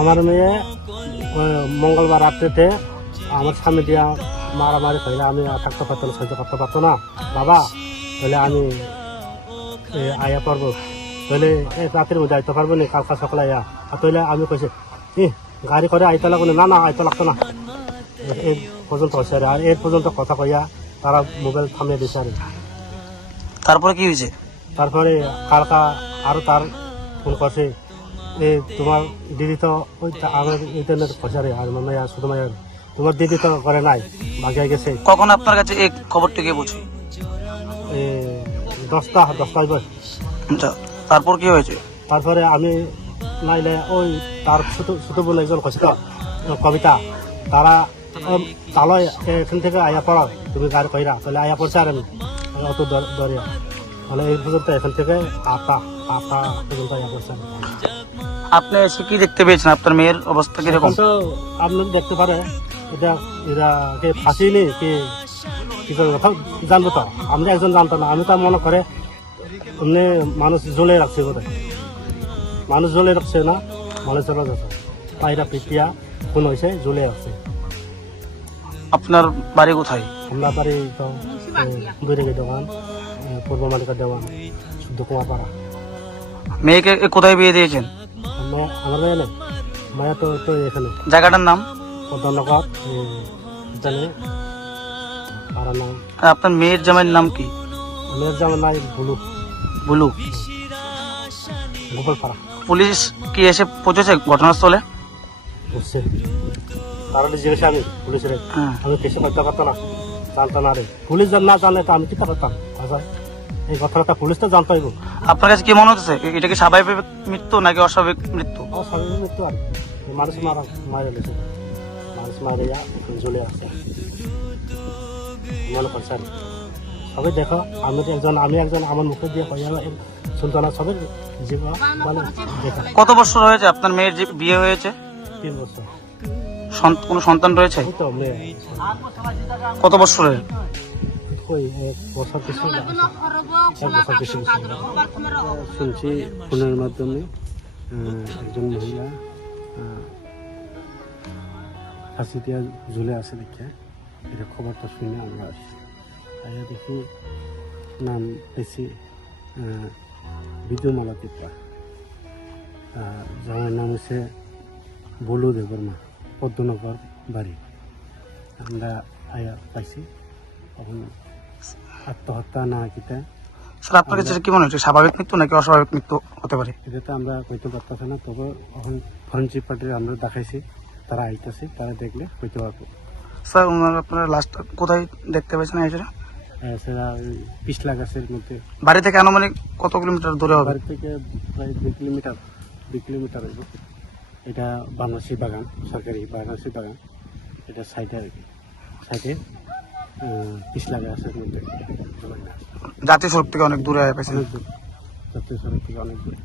আমার মেয়ে মঙ্গলবার রাত্রিতে আমার স্বামী দিয়া মারামারি হইলে আমি থাকতে পারতাম, সহ্য করতে পারতো না। বাবা তাহলে আমি আয়া পারবো, তাহলে রাতের মধ্যে আইতে পারবো না, কালকা সকালে আয়া। আর তাহলে আমি কইছি গাড়ি করে আইতে লাগবো না, না আইতে লাগতো না। এই পর্যন্ত হচ্ছে আর এর পর্যন্ত কথা কইয়া তারা মোবাইল থামিয়ে দিছে। আর তারপরে কি হয়েছে? তারপরে কালকা আরো তার ফোন করছে, তোমার দিদি তো ওই আমার ইন্টারনেট পয়সারে আর মাইয়া শুধু মাইয়া, তোমার দিদি তো করে নাই, ভাগিয়ে গেছে। কখন আপনার কাছে এই খবরটি কে পৌঁছে? 10টা বাজে। তারপর কি হয়েছে? তারপরে আমি নাইলে ওই তার ছোট বোন একজন কইছিল কবিতা, তারা তালয় এখান থেকে আয়া পড়া, তুমি গাড়ি কইরা, তাহলে আয়া পড়ছে। আর আমি অত দরিয়া মানে এই পর্যন্ত এখান থেকে আটটা পর্যন্ত আয়া পড়ছে। আপনি এসে কি দেখতে পেয়েছেন? আপনার মেয়ের অবস্থা কিরকম? তো আপনি দেখতে পারে এটা এরা কে ফাঁসি নেই কি কথা জানবো তো, আমরা একজন জানতো না। আমি তো মনে করে এমনি মানুষ জ্বলে রাখছে, বোধ মানুষ জ্বলে রাখছে না, মানুষ চলে যাচ্ছে পায়রা পিটিয়া কোন হয়েছে জ্বলে আছে। আপনার বাড়ি কোথায়? আমরা বাড়ি তো দুই দোকান, পূর্ব মালিকার দেওয়ান, শুদ্ধ কুমারপাড়া। মেয়েকে কোথায় বিয়ে দিয়েছেন? আমার মেয়ে নেই, মায়া তো এখানে। জায়গাটার নাম? পদ্মনগর জানে পাড়ার নাম। আপনার মেয়ের জামাইয়ের নাম কি? মেয়ের জামাই নাই বুলু। গোপালপাড়া। পুলিশ কি এসে পৌঁছেছে ঘটনাস্থলে? বুঝছে তারা জিজ্ঞেস আমি পুলিশের, আমি কেসে করতে পারতাম না, জানতো না রে। পুলিশ না জানলে তো আমি কি করতাম? আচ্ছা এই কথাটা পুলিশ তো জানতে হইব। আপনার কাছে কি মনে হচ্ছে এটা কি স্বাভাবিক মৃত্যু নাকি অস্বাভাবিক মৃত্যু? অস্বাভাবিক মৃত্যু। আর মানুষ মারা লেছে, মানুষ মারে জ্বলে আসছে মনে করছে। আর সবাই দেখো, আমি একজন আমার মুখে দিয়ে শুনতো না, সবাই বলে দেখা। কত বছর হয়েছে আপনার মেয়ের যে বিয়ে হয়েছে? 3 বছর। কোনো সন্তান রয়েছে? কত বছরের? শুনছি ফোনের মাধ্যমে একজন মহিলা ফাঁসি দিয়া ঝুলে আছে দেখে, এটা খবরটা শুনে আমরা আসছি। দেখি নাম পেয়েছি বিদ্যুমালা টিপা, যার নাম হচ্ছে বলু দেববর্মা, পদ্মনগর বাড়ি। আমরা আয়া পাইছি, তখন আত্মহত্যা না কিতা। স্যার আপনার কাছে কি মনে হচ্ছে স্বাভাবিক মৃত্যু নাকি অস্বাভাবিক মৃত্যু হতে পারে? এটা তো আমরা কইতে পারতেছি না, তবে এখন ফরেনসিক পার্টির আমরা দেখাইছি, তারা আইতেছে, তারা দেখলে কইতে পারবো। স্যার আপনারা লাস্ট কোথায় দেখতে পেয়েছেন? সেটা পিছলা গাছের মধ্যে। বাড়ি থেকে আনুমানিক কত কিলোমিটার দূরে হবে? বাড়ি থেকে প্রায় 2 কিলোমিটার হইব। এটা বানারসি বাগান, সরকারি বানারসি বাগান, এটা সাইডে আর কি, সাইডে পিছলা গাছের মধ্যে। জাতীয় সড়ক থেকে অনেক দূরে পেয়েছেন? জাতীয় সড়ক থেকে অনেক দূরে।